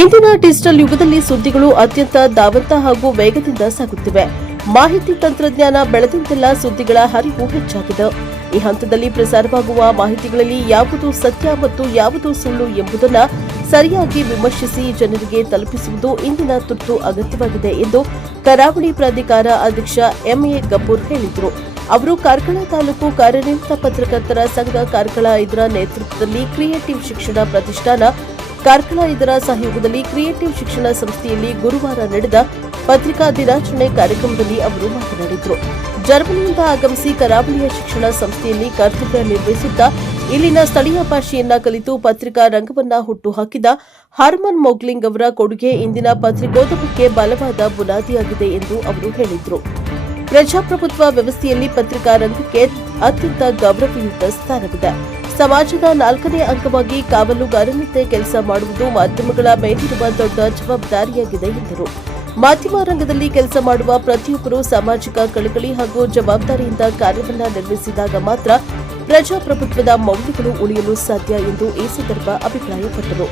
ಇಂದಿನ ಡಿಜಿಟಲ್ ಯುಗದಲ್ಲಿ ಸುದ್ದಿಗಳು ಅತ್ಯಂತ ಧಾವಂತ ಹಾಗೂ ವೇಗದಿಂದ ಸಾಗುತ್ತಿವೆ. ಮಾಹಿತಿ ತಂತ್ರಜ್ಞಾನ ಬೆಳೆದಂತೆಲ್ಲ ಸುದ್ದಿಗಳ ಹರಿವು ಹೆಚ್ಚಾಗಿದೆ. ಈ ಹಂತದಲ್ಲಿ ಪ್ರಸಾರವಾಗುವ ಮಾಹಿತಿಗಳಲ್ಲಿ ಯಾವುದು ಸತ್ಯ ಮತ್ತು ಯಾವುದು ಸುಳ್ಳು ಎಂಬುದನ್ನು ಸರಿಯಾಗಿ ವಿಮರ್ಶಿಸಿ ಜನರಿಗೆ ತಲುಪಿಸುವುದು ಇಂದಿನ ತುರ್ತು ಅಗತ್ಯವಾಗಿದೆ ಎಂದು ಕರಾವಳಿ ಪ್ರಾಧಿಕಾರ ಅಧ್ಯಕ್ಷ ಎಂಎ ಗಬ್ಬೂರ್ ಹೇಳಿದರು. ಅವರು ಕಾರ್ಕಳ ತಾಲೂಕು ಕಾರ್ಯನಿರತ ಪತ್ರಕರ್ತರ ಸಂಘ ಕಾರ್ಕಳ ಇದರ ನೇತೃತ್ವದಲ್ಲಿ ಕ್ರಿಯೇಟಿವ್ ಶಿಕ್ಷಣ ಪ್ರತಿಷ್ಠಾನ ಕಾರ್ಕಳ ಇದರ ಸಹಯೋಗದಲ್ಲಿ ಕ್ರಿಯೇಟಿವ್ ಶಿಕ್ಷಣ ಸಂಸ್ಥೆಯಲ್ಲಿ ಗುರುವಾರ ನಡೆದ ಪತ್ರಿಕಾ ದಿನಾಚರಣೆ ಕಾರ್ಯಕ್ರಮದಲ್ಲಿ ಅವರು ಮಾತನಾಡಿದರು. ಜರ್ಮನಿಯಿಂದ ಆಗಮಿಸಿ ಕರಾವಳಿಯ ಶಿಕ್ಷಣ ಸಂಸ್ಥೆಯಲ್ಲಿ ಕರ್ತವ್ಯ ನಿರ್ವಹಿಸುತ್ತಾ ಇಲ್ಲಿನ ಸ್ಥಳೀಯ ಭಾಷೆಯನ್ನ ಕಲಿತು ಪತ್ರಿಕಾ ರಂಗವನ್ನ ಹುಟ್ಟುಹಾಕಿದ ಹಾರ್ಮನ್ ಮೊಗ್ಲಿಂಗ್ ಅವರ ಕೊಡುಗೆ ಇಂದಿನ ಪತ್ರಿಕೋದ್ಯಮಕ್ಕೆ ಬಲವಾದ ಬುನಾದಿಯಾಗಿದೆ ಎಂದು ಅವರು ಹೇಳಿದರು. ಪ್ರಜಾಪ್ರಭುತ್ವ ವ್ಯವಸ್ಥೆಯಲ್ಲಿ ಪತ್ರಿಕಾ ರಂಗಕ್ಕೆ ಅತ್ಯಂತ ಗೌರವಯುತ ಸ್ಥಾನವಿದೆ. ಸಮಾಜದ 4ನೇ ಅಂಗವಾಗಿ ಕಾವಲುಗಾರನಂತೆ ಕೆಲಸ ಮಾಡುವುದು ಮಾಧ್ಯಮಗಳ ಮೇಲಿರುವ ದೊಡ್ಡ ಜವಾಬ್ದಾರಿಯಾಗಿದೆ ಎಂದರು. ಮಾಧ್ಯಮ ರಂಗದಲ್ಲಿ ಕೆಲಸ ಮಾಡುವ ಪ್ರತಿಯೊಬ್ಬರು ಸಾಮಾಜಿಕ ಕಳಕಳಿ ಹಾಗೂ ಜವಾಬ್ದಾರಿಯಿಂದ ಕಾರ್ಯವನ್ನು ನಿರ್ವಹಿಸಿದಾಗ ಮಾತ್ರ ಪ್ರಜಾಪ್ರಭುತ್ವದ ಮೌಲ್ಯಗಳು ಉಳಿಯಲು ಸಾಧ್ಯ ಎಂದು ಈ ಸಂದರ್ಭ ಅಭಿಪ್ರಾಯಪಟ್ಟರು.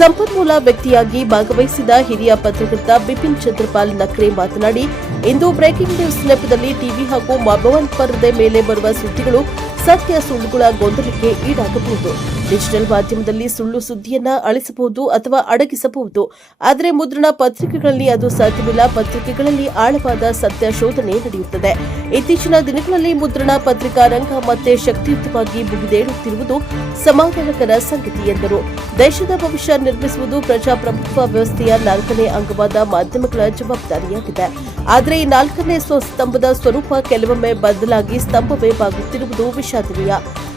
ಸಂಪನ್ಮೂಲ ವ್ಯಕ್ತಿಯಾಗಿ ಭಾಗವಹಿಸಿದ ಹಿರಿಯ ಪತ್ರಕರ್ತ ಬಿಪಿನ್ ಚಂದ್ರಪಾಲ್ ನಕ್ರೆ ಮಾತನಾಡಿ, ಇಂದು ಬ್ರೇಕಿಂಗ್ ನ್ಯೂಸ್ ನೆಪದಲ್ಲಿ ಟಿವಿ ಹಾಗೂ ಮೊಬೈಲ್ ಪರದೆ ಮೇಲೆ ಬರುವ ಸುದ್ದಿಗಳು ಸತ್ಯ ಸುಳ್ಳುಗಳ ಗೊಂದಲಕ್ಕೆ ಈಡಾಗಬಹುದು. ಡಿಜಿಟಲ್ ಮಾಧ್ಯಮದಲ್ಲಿ ಸುಳ್ಳು ಸುದ್ದಿಯನ್ನ ಅಳಿಸಬಹುದು ಅಥವಾ ಅಡಗಿಸಬಹುದು, ಆದರೆ ಮುದ್ರಣ ಪತ್ರಿಕೆಗಳಲ್ಲಿ ಅದು ಸಾಧ್ಯವಿಲ್ಲ. ಪತ್ರಿಕೆಗಳಲ್ಲಿ ಆಳವಾದ ಸತ್ಯ ಶೋಧನೆ ನಡೆಯುತ್ತದೆ. ಇತ್ತೀಚಿನ ದಿನಗಳಲ್ಲಿ ಮುದ್ರಣ ಪತ್ರಿಕಾ ರಂಗ ಮತ್ತೆ ಶಕ್ತಿಯುತವಾಗಿ ಮುಗಿದೇಳುತ್ತಿರುವುದು ಸಮಾಧಾನಕರ ಸಂಗತಿ ಎಂದರು. ದೇಶದ ಭವಿಷ್ಯ ನಿರ್ಮಿಸುವುದು ಪ್ರಜಾಪ್ರಭುತ್ವ ವ್ಯವಸ್ಥೆಯ 4ನೇ ಅಂಗವಾದ ಮಾಧ್ಯಮಗಳ ಜವಾಬ್ದಾರಿಯಾಗಿದೆ. ಆದರೆ ಈ 4ನೇ ಸ್ತಂಭದ ಸ್ವರೂಪ ಕೆಲವೊಮ್ಮೆ ಬದಲಾಗಿ ಸ್ತಂಭವೇ ಬಾಗುತ್ತಿರುವುದು ವಿಷಾದನೀಯ.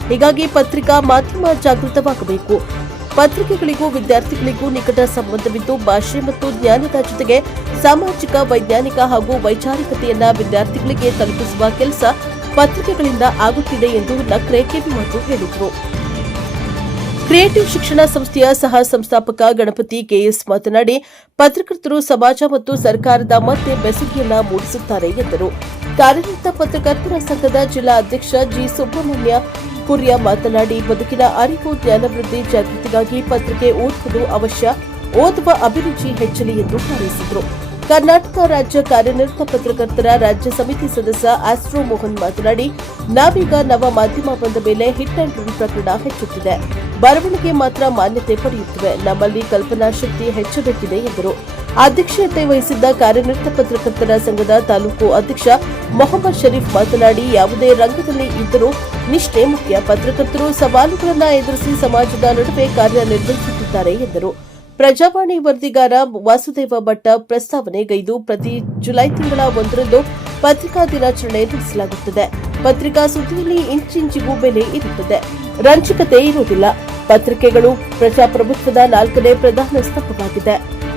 ಹೀಗಾಗಿ ಪತ್ರಿಕಾ ಮಾಧ್ಯಮ ಜಾಗೃತವಾಗಬೇಕು. ಪತ್ರಿಕೆಗಳಿಗೂ ವಿದ್ಯಾರ್ಥಿಗಳಿಗೂ ನಿಕಟ ಸಂಬಂಧವಿದ್ದು ಭಾಷೆ ಮತ್ತು ಜ್ಞಾನದ ಜೊತೆಗೆ ಸಾಮಾಜಿಕ, ವೈಜ್ಞಾನಿಕ ಹಾಗೂ ವೈಚಾರಿಕತೆಯನ್ನ ವಿದ್ಯಾರ್ಥಿಗಳಿಗೆ ತಲುಪಿಸುವ ಕೆಲಸ ಪತ್ರಿಕೆಗಳಿಂದ ಆಗುತ್ತಿದೆ ಎಂದು ನಕ್ರೆ ಕಿವಿಮಾತು ಹೇಳಿದರು. ಕ್ರಿಯೇಟಿವ್ ಶಿಕ್ಷಣ ಸಂಸ್ಥೆಯ ಸಹ ಸಂಸ್ಥಾಪಕ ಗಣಪತಿ ಕೆಎಸ್ ಮಾತನಾಡಿ, ಪತ್ರಕರ್ತರು ಸಮಾಜ ಮತ್ತು ಸರ್ಕಾರದ ಮಧ್ಯೆ ಬೆಸುಗೆಯನ್ನ ಮೂಡಿಸುತ್ತಾರೆ ಎಂದರು. ಕಾರ್ಯನಿರತ ಪತ್ರಕರ್ತರ ಸಂಘದ ಜಿಲ್ಲಾ ಅಧ್ಯಕ್ಷ ಜಿ ಸುಬ್ರಹ್ಮಣ್ಯ ಕುರ್ಯ ಮಾತನಾಡಿ, ಬದುಕಿನ ಅರಿವು, ಜ್ಞಾನವೃದ್ಧಿ, ಜಾಗೃತಿಗಾಗಿ ಪತ್ರಿಕೆ ಓದುವುದು ಅವಶ್ಯ. ಓದುವ ಅಭಿರುಚಿ ಹೆಚ್ಚಲಿ ಎಂದು ಹಾರೈಸಿದರು. ಕರ್ನಾಟಕ ರಾಜ್ಯ ಕಾರ್ಯನಿರತ ಪತ್ರಕರ್ತರ ರಾಜ್ಯ ಸಮಿತಿ ಸದಸ್ಯ ಆಸ್ಟ್ರೋ ಮೋಹನ್ ಮಾತನಾಡಿ, ನಾವೀಗ ನವ ಮಾಧ್ಯಮ ಬಂದ ಮೇಲೆ ಹಿಟ್ ಅಂಡ್ ರನ್ ಪ್ರಕರಣ ಹೆಚ್ಚುತ್ತಿದೆ. ಬರವಣಿಗೆ ಮಾತ್ರ ಮಾನ್ಯತೆ ಪಡೆಯುತ್ತಿವೆ. ನಮ್ಮಲ್ಲಿ ಕಲ್ಪನಾ ಶಕ್ತಿ ಹೆಚ್ಚಬೇಕಿದೆ ಎಂದರು. ಅಧ್ಯಕ್ಷತೆ ವಹಿಸಿದ್ದ ಕಾರ್ಯನಿರತ ಪತ್ರಕರ್ತರ ಸಂಘದ ತಾಲೂಕು ಅಧ್ಯಕ್ಷ ಮೊಹಮ್ಮದ್ ಶರೀಫ್ ಮಾತನಾಡಿ, ಯಾವುದೇ ರಂಗದಲ್ಲಿ ಇದ್ದರೂ ನಿಷ್ಠೆ ಮುಖ್ಯ. ಪತ್ರಕರ್ತರು ಸವಾಲುಗಳನ್ನು ಎದುರಿಸಿ ಸಮಾಜದ ನಡುವೆ ಕಾರ್ಯನಿರ್ವಹಿಸುತ್ತಿದ್ದಾರೆ ಎಂದರು. ಪ್ರಜಾವಾಣಿ ವರದಿಗಾರ ವಾಸುದೇವ ಭಟ್ಟ ಪ್ರಸ್ತಾವನೆಗೈದು ಪ್ರತಿ ಜುಲೈ ತಿಂಗಳ 1ರಂದು ಪತ್ರಿಕಾ ದಿನಾಚರಣೆ ನಡೆಸಲಾಗುತ್ತದೆ. ಪತ್ರಿಕಾ ಸುದ್ದಿಯಲ್ಲಿ ಇಂಚಿಂಚಿಗೂ ಬೆಲೆ ಇರುತ್ತದೆ, ರಂಜಕತೆ ಇರುವುದಿಲ್ಲ. ಪತ್ರಿಕೆಗಳು ಪ್ರಜಾಪ್ರಭುತ್ವದ 4ನೇ ಪ್ರಧಾನ ಸ್ತಂಭವಾಗಿದೆ.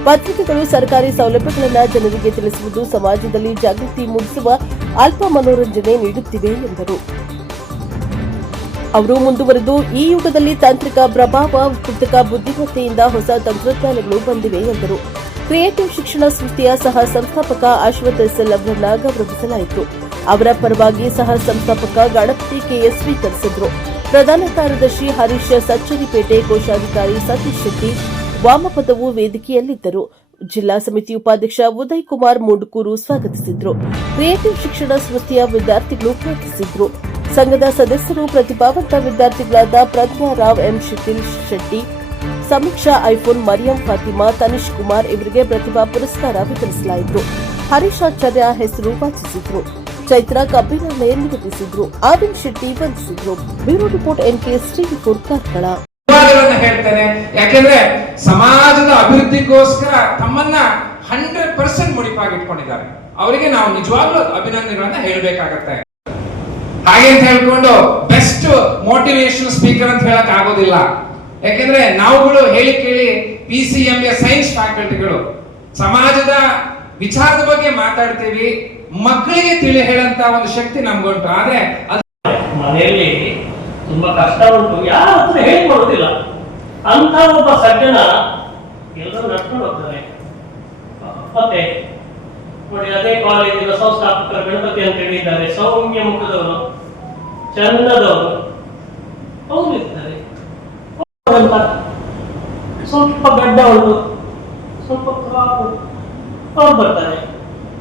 ಪತ್ರಿಕೆಗಳು ಸರ್ಕಾರಿ ಸೌಲಭ್ಯಗಳನ್ನು ಜನರಿಗೆ ತಿಳಿಸುವುದು, ಸಮಾಜದಲ್ಲಿ ಜಾಗೃತಿ ಮೂಡಿಸುವ, ಅಲ್ಪ ಮನೋರಂಜನೆ ನೀಡುತ್ತಿವೆ ಎಂದರು. ಅವರು ಮುಂದುವರೆದು, ಈ ಯುಗದಲ್ಲಿ ತಾಂತ್ರಿಕ ಪ್ರಭಾವ, ಕೃತಕ ಬುದ್ಧಿಮತ್ತೆಯಿಂದ ಹೊಸ ತಂತ್ರಜ್ಞಾನಗಳು ಬಂದಿವೆ ಎಂದರು. ಕ್ರಿಯೇಟಿವ್ ಶಿಕ್ಷಣ ಸಂಸ್ಥೆಯ ಸಹ ಸಂಸ್ಥಾಪಕ ಅಶ್ವಥ್ ಎಸ್ಎಲ್ ಅವರನ್ನ ಗೌರವಿಸಲಾಯಿತು. ಅವರ ಪರವಾಗಿ ಸಹ ಸಂಸ್ಥಾಪಕ ಗಣಪತಿ ಕೆಎಸ್ ಸ್ವೀಕರಿಸಿದರು. ಪ್ರಧಾನ ಕಾರ್ಯದರ್ಶಿ ಹರೀಶ್ ಸಚ್ಚರಿಪೇಟೆ, ಕೋಶಾಧಿಕಾರಿ ಸತೀಶ್ ಶೆಟ್ಟಿ ವಾಮಪದವು ವೇದಿಕೆಯಲ್ಲಿದ್ದರು. ಜಿಲ್ಲಾ ಸಮಿತಿ ಉಪಾಧ್ಯಕ್ಷ ಉದಯ್ ಕುಮಾರ್ ಮುಂಡ್ಕೂರು ಸ್ವಾಗತಿಸಿದರು. ಕ್ರಿಯೇಟಿವ್ ಶಿಕ್ಷಣ ಸಂಸ್ಥೆಯ ವಿದ್ಯಾರ್ಥಿಗಳು ಪ್ರಾರ್ಥಿಸಿದರು. ಸಂಘದ ಸದಸ್ಯರು ಪ್ರತಿಭಾವಂತ ವಿದ್ಯಾರ್ಥಿಗಳಾದ ಪ್ರಜ್ಞಾ ರಾವ್, ಎಂ ಶಿಥಿಲ್ ಶೆಟ್ಟಿ, ಸಮೀಕ್ಷಾ ಐಫೋನ್, ಮರಿಯಂ ಫಾತಿಮಾ, ತನಿಷ್ ಕುಮಾರ್ ಇವರಿಗೆ ಪ್ರತಿಭಾ ಪುರಸ್ಕಾರ ವಿತರಿಸಲಾಯಿತು. ಹರೀಶ್ ಆಚಾರ್ಯ ಹೆಸರು ವಾಚಿಸಿದ್ರು. ಚೈತ್ರ ಕಬ್ಬಿನಾಲೆ ನಿರೂಪಿಸಿದ್ರು. ಆವಿನ್ ಶೆಟ್ಟಿ ವಂದಿಸಿದ್ರು. ಬ್ಯೂರೋ ರಿಪೋರ್ಟ್ ಎನ್ಕೆ ಶ್ರೀವಿಪುರ್ ಕಾರ್ಕಳ. ಹೇಳ್ತೇನೆ, ಯಾಕೆಂದ್ರೆ ಸಮಾಜದ ಅಭಿವೃದ್ಧಿಗೋಸ್ಕರ ತಮ್ಮನ್ನ 100% ಮುಡಿಪಾಗಿಟ್ಕೊಂಡಿದ್ದಾರೆ. ಅವರಿಗೆ ನಾವು ನಿಜವಾಗ್ಲೂ ಅಭಿನಂದನೆಗಳನ್ನ ಹೇಳಬೇಕಾಗತ್ತೆ. ಹಾಗೆ ಅಂತ ಹೇಳ್ಕೊಂಡು ಬೆಸ್ಟ್ ಮೋಟಿವೇಶನಲ್ ಸ್ಪೀಕರ್ ಅಂತ ಹೇಳಕ್ ಆಗೋದಿಲ್ಲ. ಯಾಕೆಂದ್ರೆ ನಾವುಗಳು ಹೇಳಿ ಕೇಳಿ PCMA ಸೈನ್ಸ್ ಫ್ಯಾಕಲ್ಟಿಗಳು ಸಮಾಜದ ವಿಚಾರದ ಬಗ್ಗೆ ಮಾತಾಡ್ತೀವಿ. ಮಕ್ಕಳಿಗೆ ತಿಳಿ ಹೇಳಂತ ಒಂದು ಶಕ್ತಿ ನಮ್ಗುಂಟು. ಆದ್ರೆ ಮನೆಯಲ್ಲಿ ತುಂಬಾ ಕಷ್ಟ ಉಂಟು, ಯಾರ ಹತ್ರ ಹೇಳ್ಕೊಡೋದಿಲ್ಲ. ಅಂತ ಒಬ್ಬ ಸಜ್ಜನ ಎಲ್ಲರೂ ನಡ್ಕೊಂಡು ಹೋಗ್ತಾರೆ. ಮತ್ತೆ ನೋಡಿ, ಅದೇ ಕಾಲೇಜಿನ ಸಂಸ್ಥಾಪಕರ ಗಣಪತಿ ಅಂತ ಹೇಳಿದ್ದಾರೆ. ಸೌಮ್ಯ ಮುಖದವರು, ಚಂದದವರು ಅವರು ಇರ್ತಾರೆ. ಸ್ವಲ್ಪ ಗಡ್ಡ ಉಂಟು, ಸ್ವಲ್ಪ ಅವ್ರು ಬರ್ತಾರೆ.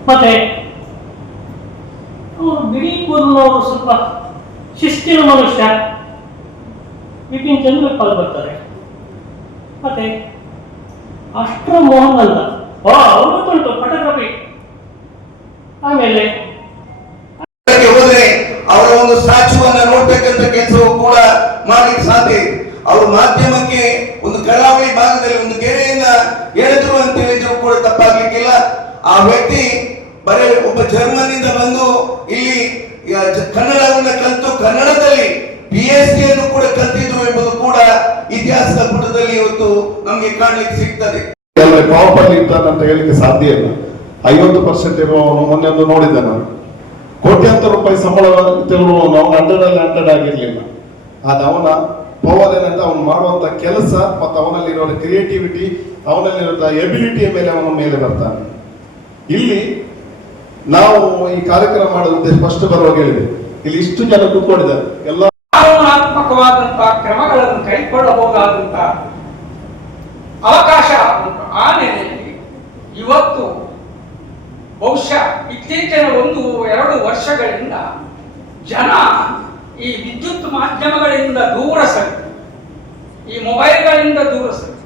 ಮತ್ತೆ ಅವರು ಬಿಡಿ ಕೂದಲವರು ಸ್ವಲ್ಪ ಶಿಸ್ತಿನ ಮನುಷ್ಯ ಬಿಪಿನ್ ಚಂದ್ರಪಾಲ್ ಬರ್ತಾರೆ. ಮತ್ತೆ ಅಷ್ಟ್ರ ಮೋಹನ್ ಅಂತ ಅವ್ರು ಗೊತ್ತುಂಟು ಫೋಟೋಗ್ರಫಿ. ಆಮೇಲೆ ಹೋದ್ರೆ ಅವರ ಒಂದು ಸ್ಟ್ಯಾಚ್ಯೂವನ್ನ ನೋಡ್ಬೇಕಂತ ಕೆಲಸವೂ ಕೂಡ ಮಾಡ್ಲಿಕ್ಕೆ ಸಾಧ್ಯ ಇದೆ. ಅವರು ಮಾಧ್ಯಮಕ್ಕೆ ಒಂದು ಕರಾವಳಿ ಭಾಗದಲ್ಲಿ ಒಂದು ಗೆರೆಯನ್ನ ಎಳೆದ್ರು ಅಂತ ಹೇಳಿದ್ರು ಕೂಡ ತಪ್ಪಾಗ್ಲಿಕ್ಕಿಲ್ಲ. ಆ ವ್ಯಕ್ತಿ ಬರೀ ಒಬ್ಬ ಜರ್ಮನಿಂದ ಬಂದು ಇಲ್ಲಿ ಕನ್ನಡವನ್ನ ಕಲಿತು ಕನ್ನಡದಲ್ಲಿ PhD ಅನ್ನು ಕೂಡ ಕಲ್ತಿದ್ರು ಎಂಬುದು ಕೂಡ ಇತಿಹಾಸದ ಪುಟದಲ್ಲಿ ಇವತ್ತು ನಮಗೆ ಕಾಣ್ಲಿಕ್ಕೆ ಸಿಗ್ತದೆ. ಟಾಪ್ ಅಲ್ಲಿ ಇದ್ದಾನಂತ ಹೇಳಿಕ್ಕೆ ಸಾಧ್ಯ ಇಲ್ಲ. 50% ಇರುವವನು ಮೊನ್ನೆ ಒಂದು ನೋಡಿದ್ದೆ ನಾನು, ಕೋಟ್ಯಾಂತರ ರೂಪಾಯಿ ಸಂಬಳ ತಿರುಗುವವನು 100 ಆಗಿರ್ಲಿಲ್ಲ. ಅದು ಅವನ ಪವರ್ ಏನಂತ ಅವನು ಮಾಡುವಂತ ಕೆಲಸ ಮತ್ತು ಅವನಲ್ಲಿರುವ ಕ್ರಿಯೇಟಿವಿಟಿ, ಅವನಲ್ಲಿರುವ ಎಬಿಲಿಟಿಯ ಮೇಲೆ ಅವನ ಮೇಲೆ ಬರ್ತಾನೆ. ಇಲ್ಲಿ ನಾವು ಈ ಕಾರ್ಯಕ್ರಮ ಮಾಡೋ ಉದ್ದೇಶ ಫಸ್ಟ್ ಬರುವಾಗ ಹೇಳಿದೆ, ಇಲ್ಲಿ ಇಷ್ಟು ಜನ ಕೂತ್ಕೊಂಡಿದ್ದಾರೆ, ಎಲ್ಲ ಕಾನೂನಾತ್ಮಕವಾದಂತಹ ಕ್ರಮಗಳನ್ನು ಕೈಗೊಳ್ಳಬಹುದಾದಂತ ಅವಕಾಶ ಉಂಟು. ಆ ನೆಲೆಯಲ್ಲಿ ಇವತ್ತು ಬಹುಶಃ ಇತ್ತೀಚಿನ 1-2 ವರ್ಷಗಳಿಂದ ಜನ ಈ ವಿದ್ಯುತ್ ಮಾಧ್ಯಮಗಳಿಂದ ದೂರ ಸರಿದು, ಈ ಮೊಬೈಲ್ಗಳಿಂದ ದೂರ ಸರಿದು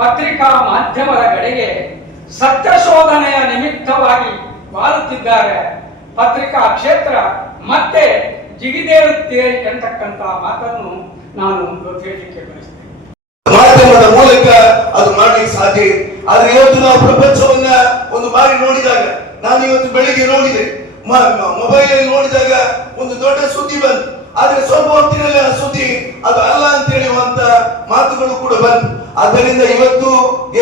ಪತ್ರಿಕಾ ಮಾಧ್ಯಮದ ಕಡೆಗೆ ಸತ್ಯ ಶೋಧನೆಯ ನಿಮಿತ್ತವಾಗಿ ಬಾಳುತ್ತಿದ್ದಾರೆ. ಪತ್ರಿಕಾ ಕ್ಷೇತ್ರ ಮತ್ತೆ ಜಿಗಿದೇಳುತ್ತೆ ಎಂತಕ್ಕಂತ ಮಾತನ್ನು ನಾನು ಹೇಳಲಿಕ್ಕೆ ಬಯಸ್ತೇನೆ. ಮಾಧ್ಯಮದ ಮೂಲಕ ಅದು ಮಾಡ್ಲಿಕ್ಕೆ ಸಾಧ್ಯ ಇದೆ. ಆದ್ರೆ ಇವತ್ತು ನಾವು ಪ್ರಪಂಚವನ್ನ ಒಂದು ಬಾರಿ ನೋಡಿದಾಗ, ನಾನು ಇವತ್ತು ಬೆಳಿಗ್ಗೆ ನೋಡಿದೆ, ಮೊಬೈಲ್ ಅಲ್ಲಿ ನೋಡಿದಾಗ ಒಂದು ದೊಡ್ಡ ಸುದ್ದಿ ಬಂತು. ಆದ್ರೆ ಸ್ವಲ್ಪ ಹೊತ್ತಿನಲ್ಲಿ ಆ ಸುದ್ದಿ ಅದು ಅಲ್ಲ ಅಂತ ಹೇಳುವಂತ ಮಾತುಗಳು ಕೂಡ ಬಂತು. ಆದ್ದರಿಂದ ಇವತ್ತು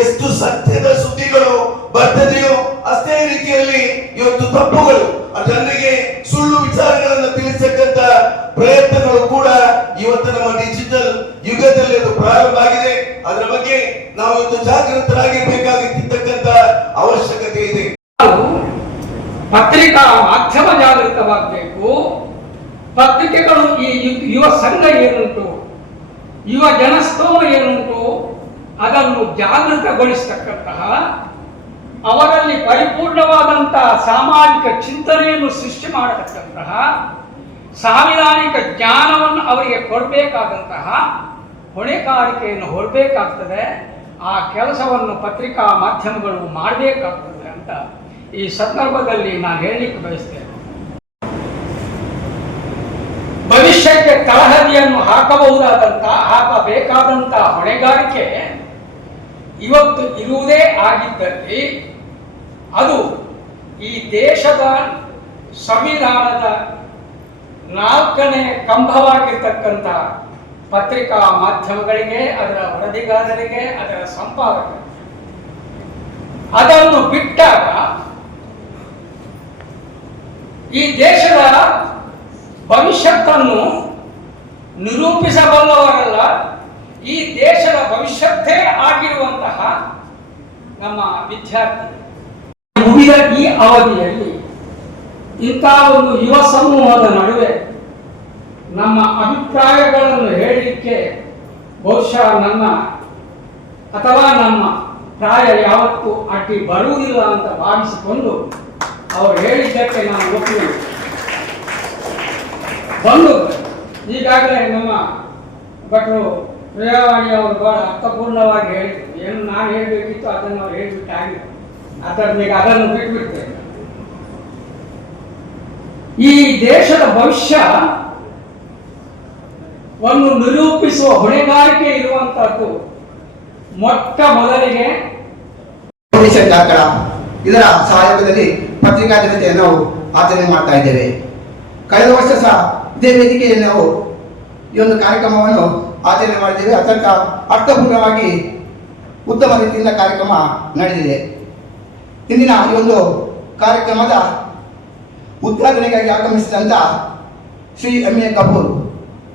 ಎಷ್ಟು ಸತ್ಯದ ಸುದ್ದಿಗಳು ಬರ್ತದೆಯೋ ಅಷ್ಟೇ ರೀತಿಯಲ್ಲಿ ಇವತ್ತು ತಪ್ಪುಗಳು, ಜನರಿಗೆ ಸುಳ್ಳು ವಿಚಾರಗಳನ್ನು ತಿಳಿಸತಕ್ಕಂತ ಪ್ರಯತ್ನಗಳು ಕೂಡ ಇವತ್ತು ನಮ್ಮ ಡಿಜಿಟಲ್ ಯುಗದಲ್ಲಿ ಅದು ಪ್ರಾರಂಭ ಆಗಿದೆ. ಅದರ ಬಗ್ಗೆ ನಾವು ಇವತ್ತು ಜಾಗೃತರಾಗಿರ್ಬೇಕಾಗಿರ್ತಕ್ಕಂತ ಅವಶ್ಯಕತೆ ಇದೆ. ಪತ್ರಿಕಾ ಮಾಧ್ಯಮ ಜಾಗೃತವಾಗಬೇಕು. ಪತ್ರಿಕೆಗಳು ಈ ಯುವ ಸಂಘ ಏನುಂಟು, ಯುವ ಜನಸ್ತೋಮ ಏನುಂಟು, ಅದನ್ನು ಜಾಗೃತಗೊಳಿಸತಕ್ಕಂತಹ, ಅವರಲ್ಲಿ ಪರಿಪೂರ್ಣವಾದಂತಹ ಸಾಮಾಜಿಕ ಚಿಂತನೆಯನ್ನು ಸೃಷ್ಟಿ ಮಾಡತಕ್ಕಂತಹ, ಸಾಂವಿಧಾನಿಕ ಜ್ಞಾನವನ್ನು ಅವರಿಗೆ ಕೊಡಬೇಕಾದಂತಹ ಹೊಣೆಗಾರಿಕೆಯನ್ನು ಹೊರಬೇಕಾಗ್ತದೆ. ಆ ಕೆಲಸವನ್ನು ಪತ್ರಿಕಾ ಮಾಧ್ಯಮಗಳು ಮಾಡಬೇಕಾಗ್ತದೆ ಅಂತ ಈ ಸಂದರ್ಭದಲ್ಲಿ ನಾನು ಹೇಳಲಿಕ್ಕೆ ಬಯಸ್ತೇನೆ. ಭವಿಷ್ಯಕ್ಕೆ ತಳಹದಿಯನ್ನು ಹಾಕಬೇಕಾದಂತಹ ಹೊಣೆಗಾರಿಕೆ ಇವತ್ತು ಇರುವುದೇ ಆಗಿದ್ದಲ್ಲಿ ಅದು ಈ ದೇಶದ ಸಂವಿಧಾನದ 4ನೇ ಕಂಬವಾಗಿರ್ತಕ್ಕಂಥ ಪತ್ರಿಕಾ ಮಾಧ್ಯಮಗಳಿಗೆ, ಅದರ ವರದಿಗಾರರಿಗೆ, ಅದರ ಸಂಪಾದಕರಿಗೆ. ಅದನ್ನು ಬಿಟ್ಟಾಗ ಈ ದೇಶದ ಭವಿಷ್ಯತ್ತನ್ನು ನಿರೂಪಿಸಬಲ್ಲವರಲ್ಲ, ಈ ದೇಶದ ಭವಿಷ್ಯತ್ತೇ ಆಗಿರುವಂತಹ ನಮ್ಮ ವಿದ್ಯಾರ್ಥಿ ಮುಗಿದ ಈ ಅವಧಿಯಲ್ಲಿ ಇಂತಹ ಒಂದು ಯುವ ಸಮೂಹದ ನಡುವೆ ನಮ್ಮ ಅಭಿಪ್ರಾಯಗಳನ್ನು ಹೇಳಲಿಕ್ಕೆ ಬಹುಶಃ ನನ್ನ ಅಥವಾ ನಮ್ಮ ಪ್ರಾಯ ಯಾವತ್ತೂ ಅಡ್ಡಿ ಬರುವುದಿಲ್ಲ ಅಂತ ಭಾವಿಸಿಕೊಂಡು ಅವರು ಹೇಳಿದ್ದಕ್ಕೆ ನಾನು ಒಪ್ಪಿದೆ. ಬಂದು ಈಗಾಗಲೇ ನಮ್ಮ ಭಟ್ರು ಪ್ರಿಯವಾಣಿ ಅವರು ಬಹಳ ಅರ್ಥಪೂರ್ಣವಾಗಿ ಹೇಳಿದ್ರು. ಏನು ನಾನು ಹೇಳಬೇಕಿತ್ತು ಅದನ್ನು ಅವ್ರು ಹೇಳಿಬಿಟ್ಟಾಗಿತ್ತು. ಅದನ್ನು ಬಿಟ್ಬಿಡ್ತೇನೆ. ಈ ದೇಶದ ಭವಿಷ್ಯವನ್ನು ನಿರೂಪಿಸುವ ಹೊಣೆಗಾರಿಕೆ ಇರುವಂತಹದ್ದು ಮೊಟ್ಟ ಮೊದಲಿಗೆ ಇದರ ಸಹಯೋಗದಲ್ಲಿ ಪತ್ರಿಕಾ ದಿನತೆಯನ್ನು ನಾವು ಆಚರಣೆ ಮಾಡ್ತಾ ಇದ್ದೇವೆ. ಕಳೆದ ವರ್ಷ ಸಹ ಇದೇ ವೇದಿಕೆಯಲ್ಲಿ ನಾವು ಈ ಒಂದು ಕಾರ್ಯಕ್ರಮವನ್ನು ಆಚರಣೆ ಮಾಡಿದ್ದೇವೆ. ಅತ್ಯಂತ ಅರ್ಥಪೂರ್ಣವಾಗಿ ಉತ್ತಮ ರೀತಿಯಿಂದ ಕಾರ್ಯಕ್ರಮ ನಡೆದಿದೆ. ಇಂದಿನ ಈ ಒಂದು ಕಾರ್ಯಕ್ರಮದ ಉದ್ಘಾಟನೆಗಾಗಿ ಆಗಮಿಸಿದಂಥ ಶ್ರೀ M.A. ಕಪೂರ್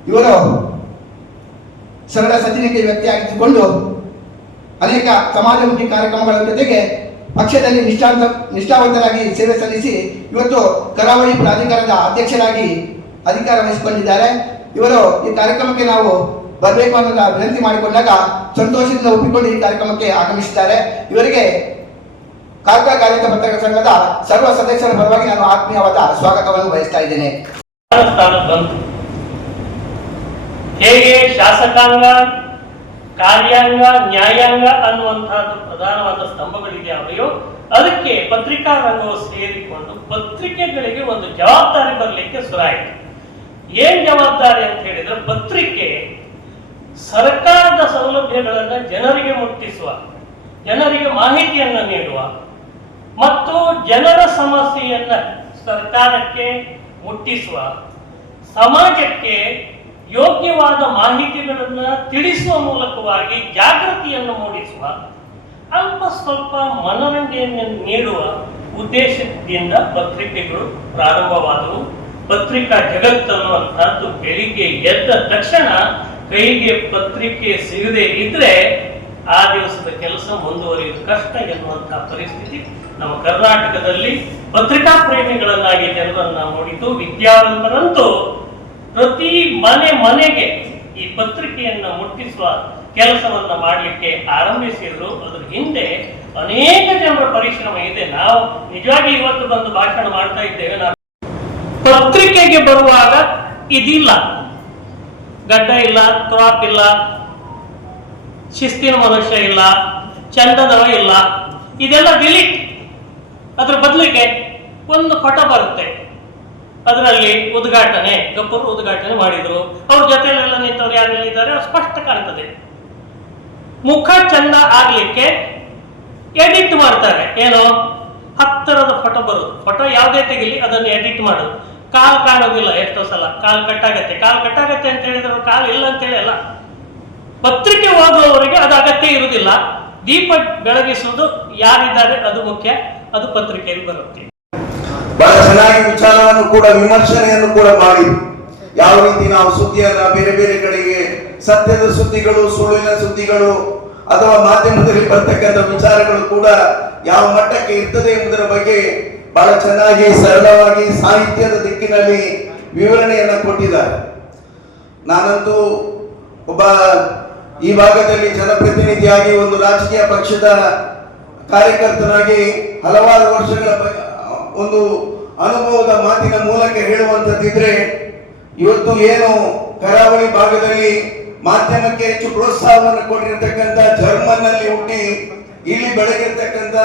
ಇವರು ಸರಳ ಸಜ್ಜನಿಕೆ ವ್ಯಕ್ತಿಯಾಗಿದ್ದುಕೊಂಡು ಅನೇಕ ಸಮಾಜಮುಖಿ ಕಾರ್ಯಕ್ರಮಗಳ ಜೊತೆಗೆ ಪಕ್ಷದಲ್ಲಿ ನಿಷ್ಠಾವಂತರಾಗಿ ಸೇವೆ ಸಲ್ಲಿಸಿ ಇವತ್ತು ಕರಾವಳಿ ಪ್ರಾಧಿಕಾರದ ಅಧ್ಯಕ್ಷರಾಗಿ ಅಧಿಕಾರ ವಹಿಸಿಕೊಂಡಿದ್ದಾರೆ. ಇವರು ಈ ಕಾರ್ಯಕ್ರಮಕ್ಕೆ ನಾವು ಬರಬೇಕು ಅನ್ನೋ ವಿನಂತಿ ಮಾಡಿಕೊಂಡಾಗ ಸಂತೋಷದಿಂದ ಒಪ್ಪಿಕೊಂಡು ಈ ಕಾರ್ಯಕ್ರಮಕ್ಕೆ ಆಗಮಿಸಿದ್ದಾರೆ. ಇವರಿಗೆ ಕಾರ್ಮಿಕ ಕಾರ್ಮಿಕ ಪತ್ರಕರ್ತರ ಸಂಘದ ಸರ್ವ ಸದಸ್ಯರ ಪರವಾಗಿ ನಾನು ಆತ್ಮೀಯವಾದ ಸ್ವಾಗತವನ್ನು ಬಯಸ್ತಾ ಇದ್ದೇನೆ. ಹೇಗೆ ಶಾಸಕಾಂಗ, ಕಾರ್ಯಾಂಗ, ನ್ಯಾಯಾಂಗ ಅನ್ನುವಂತಹದ್ದು ಪ್ರಧಾನವಾದ ಸ್ತಂಭಗಳಿದೆಯೋ ಅದಕ್ಕೆ ಪತ್ರಿಕಾ ರಂಗವು ಸೇರಿಕೊಂಡು ಪತ್ರಿಕೆಗಳಿಗೆ ಒಂದು ಜವಾಬ್ದಾರಿ ಬರಲಿಕ್ಕೆ ಶುರುವಾಯಿತು. ಏನ್ ಜವಾಬ್ದಾರಿ ಅಂತ ಹೇಳಿದ್ರೆ, ಪತ್ರಿಕೆ ಸರ್ಕಾರದ ಸೌಲಭ್ಯಗಳನ್ನು ಜನರಿಗೆ ಮುಟ್ಟಿಸುವ, ಜನರಿಗೆ ಮಾಹಿತಿಯನ್ನು ನೀಡುವ ಮತ್ತು ಜನರ ಸಮಸ್ಯೆಯನ್ನ ಸರ್ಕಾರಕ್ಕೆ ಮುಟ್ಟಿಸುವ, ಸಮಾಜಕ್ಕೆ ಯೋಗ್ಯವಾದ ಮಾಹಿತಿಗಳನ್ನು ತಿಳಿಸುವ ಮೂಲಕವಾಗಿ ಜಾಗೃತಿಯನ್ನು ಮೂಡಿಸುವ, ಅಲ್ಪ ಸ್ವಲ್ಪ ಮನರಂಜನೆ ನೀಡುವ ಉದ್ದೇಶದಿಂದ ಪತ್ರಿಕೆಗಳು ಪ್ರಾರಂಭವಾದವು. ಪತ್ರಿಕಾ ಜಗತ್ತು ಅನ್ನುವಂಥದ್ದು ಬೆಳಿಗ್ಗೆ ಎದ್ದ ತಕ್ಷಣ ಕೈಗೆ ಪತ್ರಿಕೆ ಸಿಗದೆ ಇದ್ರೆ ಆ ದಿವಸದ ಕೆಲಸ ಮುಂದುವರಿಯುವುದು ಕಷ್ಟ ಎನ್ನುವಂತಹ ಪರಿಸ್ಥಿತಿ ನಮ್ಮ ಕರ್ನಾಟಕದಲ್ಲಿ ಪತ್ರಿಕಾ ಪ್ರೇಮಿಗಳನ್ನಾಗಿ ಜನರನ್ನ ನೋಡಿತು. ವಿದ್ಯಾವಂತರಂತೂ ಪ್ರತಿ ಮನೆಗೆ ಈ ಪತ್ರಿಕೆಯನ್ನ ಮುಟ್ಟಿಸುವ ಕೆಲಸವನ್ನ ಮಾಡಲಿಕ್ಕೆ ಆರಂಭಿಸಿದ್ರು. ಅದ್ರ ಹಿಂದೆ ಅನೇಕ ಜನರ ಪರಿಶ್ರಮ ಇದೆ. ನಾವು ನಿಜವಾಗಿ ಇವತ್ತು ಬಂದು ಭಾಷಣ ಮಾಡ್ತಾ ಇದ್ದೇವೆ. ಪತ್ರಿಕೆಗೆ ಬರುವಾಗ ಇದಿಲ್ಲ, ಗಡ್ಡ ಇಲ್ಲ, ಕ್ರಾಪ್ ಇಲ್ಲ, ಶಿಸ್ತಿನ ಮನುಷ್ಯ ಇಲ್ಲ, ಚಂದದವ ಇಲ್ಲ, ಇದೆಲ್ಲ ಡಿಲೀಟ್. ಅದ್ರ ಬದಲಿಗೆ ಒಂದು ಫೋಟೋ ಬರುತ್ತೆ, ಅದರಲ್ಲಿ ಉದ್ಘಾಟನೆ, ಗಬ್ಬರು ಉದ್ಘಾಟನೆ ಮಾಡಿದ್ರು, ಅವ್ರ ಜೊತೆಲೆಲ್ಲ ನಿಂತವ್ರು ಯಾರೆಲ್ಲ ಇದ್ದಾರೆ ಸ್ಪಷ್ಟ ಕಾಣ್ತದೆ. ಮುಖ ಚಂದ ಆಗ್ಲಿಕ್ಕೆ ಎಡಿಟ್ ಮಾಡ್ತಾರೆ. ಏನೋ ಹತ್ತಿರದ ಫೋಟೋ ಬರೋದು, ಫೋಟೋ ಯಾವುದೇ ತೆಗಿಲಿ ಅದನ್ನು ಎಡಿಟ್ ಮಾಡೋದು. ಕಾಲ್ ಕಾಣೋದಿಲ್ಲ, ಎಷ್ಟೋ ಸಲ ಕಾಲ್ ಕಟ್ಟಾಗತ್ತೆ ಅಂತ ಹೇಳಿದ್ರೆ ಕಾಲ್ ಇಲ್ಲ ಅಂತೇಳಿ ಅಲ್ಲ, ಪತ್ರಿಕೆ ಓದುವವರಿಗೆ ಅದು ಅಗತ್ಯ ಇರುವುದಿಲ್ಲ. ದೀಪ ಬೆಳಗಿಸುವುದು ಯಾರಿದ್ದಾರೆ ಅದು ಮುಖ್ಯ, ಅದು ಪತ್ರಿಕೆಯಲ್ಲಿ ಬರುತ್ತೆ. ಬಹಳ ಚೆನ್ನಾಗಿ ವಿಚಾರವನ್ನು ಕೂಡ ವಿಮರ್ಶನೆಯನ್ನು ಕೂಡ ಮಾಡಿ ಯಾವ ರೀತಿ ನಾವು ಸುದ್ದಿಯನ್ನ ಬೇರೆ ಬೇರೆ ಕಡೆಗೆ ಸತ್ಯದ ಸುದ್ದಿಗಳು, ಸುಳ್ಳಿನ ಸುದ್ದಿಗಳು ಅಥವಾ ಮಾಧ್ಯಮದಲ್ಲಿ ಬರ್ತಕ್ಕಂಥ ವಿಚಾರಗಳು ಕೂಡ ಯಾವ ಮಟ್ಟಕ್ಕೆ ಇರ್ತದೆ ಎಂಬುದರ ಬಗ್ಗೆ ಬಹಳ ಚೆನ್ನಾಗಿ ಸರಳವಾಗಿ ಸಾಹಿತ್ಯದ ದಿಕ್ಕಿನಲ್ಲಿ ವಿವರಣೆಯನ್ನ ಕೊಟ್ಟಿದ್ದಾರೆ. ನಾನಂತೂ ಒಬ್ಬ ಈ ಭಾಗದಲ್ಲಿ ಜನಪ್ರತಿನಿಧಿಯಾಗಿ ಒಂದು ರಾಜಕೀಯ ಪಕ್ಷದ ಕಾರ್ಯಕರ್ತನಾಗಿ ಹಲವಾರು ವರ್ಷಗಳ ಒಂದು ಅನುಭವದ ಮಾತಿನ ಮೂಲಕ ಹೇಳುವಂತದ್ದಿದ್ರೆ, ಇವತ್ತು ಏನು ಕರಾವಳಿ ಭಾಗದಲ್ಲಿ ಮಾಧ್ಯಮಕ್ಕೆ ಹೆಚ್ಚು ಪ್ರೋತ್ಸಾಹವನ್ನು ಕೊಟ್ಟಿರ್ತಕ್ಕಂಥ ಜರ್ಮನ್ ನಲ್ಲಿ ಹುಟ್ಟಿ ಇಲ್ಲಿ ಬೆಳಗಿರ್ತಕ್ಕಂಥ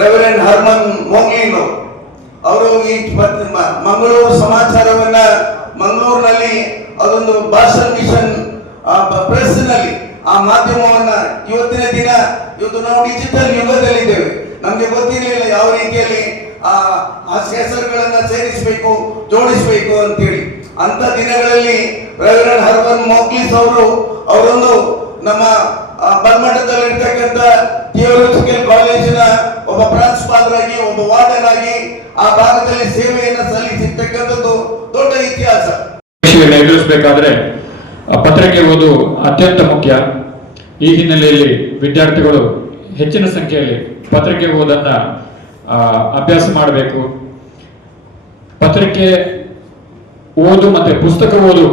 ರೆವರೆಂಡ್ ಹರ್ಮನ್ ಮೋಗ್ಲಿನ್ ಅವರು ಈ ಮಂಗಳೂರು ಸಮಾಚಾರವನ್ನ ಮಂಗಳೂರಿನಲ್ಲಿ ಅದೊಂದು ಭಾಷಣ ಮಿಷನ್ ಪ್ರೆಸ್ ನಲ್ಲಿ ಆ ಮಾಧ್ಯಮವನ್ನ ಇವತ್ತಿನ ದಿನ ಇವತ್ತು ನಾವು ಡಿಜಿಟಲ್ ಯುಗದಲ್ಲಿದ್ದೇವೆ. ನಮ್ಗೆ ಗೊತ್ತಿರಲಿಲ್ಲ ಯಾವ ರೀತಿಯಲ್ಲಿ ಆ ಹೆಸರುಗಳನ್ನ ಸೇರಿಸಬೇಕು, ಜೋಡಿಸಬೇಕು ಅಂತೇಳಿ. ಅಂತ ದಿನಗಳಲ್ಲಿ ರೆವರೆಂಡ್ ಹರ್ಮನ್ ಮೋಗ್ಲಿಸ್ ಅವರೊಂದು ನಮ್ಮ ಬಲ್ಮಠದಲ್ಲಿರ್ತಕ್ಕಂಥ ಥಿಯೋಲಾಜಿಕಲ್ ಕಾಲೇಜಿನ ಒಬ್ಬ ಪ್ರಾಂಶುಪಾಲರಾಗಿ, ಒಬ್ಬ ವಾರ್ಡನ್ ಆಗಿ ಆ ಭಾಗದಲ್ಲಿ ಸೇವೆಯನ್ನು ಸಲ್ಲಿಸಿರ್ತಕ್ಕಂಥದ್ದು ದೊಡ್ಡ ಇತಿಹಾಸ. ಎದುರಿಸಬೇಕಾದ್ರೆ ಪತ್ರಿಕೆ ಓದು ಅತ್ಯಂತ ಮುಖ್ಯ. ಈ ಹಿನ್ನೆಲೆಯಲ್ಲಿ ವಿದ್ಯಾರ್ಥಿಗಳು ಹೆಚ್ಚಿನ ಸಂಖ್ಯೆಯಲ್ಲಿ ಪತ್ರಿಕೆ ಓದನ್ನ ಅಭ್ಯಾಸ ಮಾಡಬೇಕು. ಪತ್ರಿಕೆ ಓದು ಮತ್ತೆ ಪುಸ್ತಕ ಓದು